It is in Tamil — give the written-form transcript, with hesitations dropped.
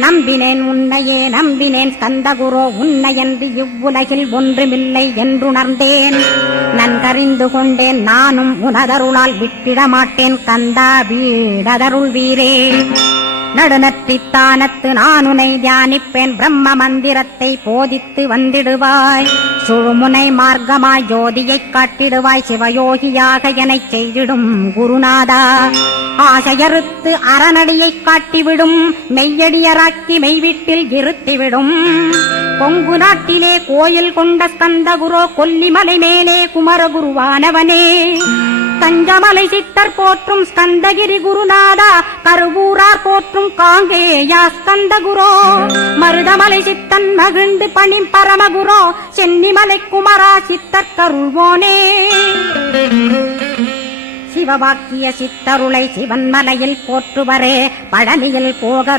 நம்பினேன் உன்னையே நம்பினேன் ஸ்கந்தகுரோ உன்னையன்று இவ்வுலகில் ஒன்றுமில்லை என்றுணர்ந்தேன். நன்கறிந்து கொண்டேன் நானும் உனதருளால் விட்டிட மாட்டேன் கந்தா வீடதருள் வீரே. நடுநற்றித்தானத்து நானுனை தியானிப்பேன் பிரம்ம மந்திரத்தை போதித்து வந்திடுவாய். சுழுமுனை மார்க்கமாய் ஜோதியைக் காட்டிடுவாய் சிவயோகியாக எனச் செய்திடும் குருநாதா. ஆசையறுத்து அறநடியைக் காட்டிவிடும் மெய்யடியராக்கி மெய்வீட்டில் இருத்திவிடும். கொங்கு நாட்டிலே கோயில் கொண்ட ஸ்கந்தகுரோ கொல்லிமலை மேலே குமரகுருவானவனே. கஞ்சமலை சித்தர் போற்றும் ஸ்கந்தகிரி குருநாதா கருவூரார் போற்றும் காங்கேயா ஸ்கந்தகுரோ. மருதமலை சித்தன் மகிழ்ந்து பணிம் பரமகுரோ சென்னிமலை குமரா சித்தர் கருள்வோனே. சிவவாக்கிய சித்தருளை சிவன்மலையில் போற்றுவரே பழனியில் போக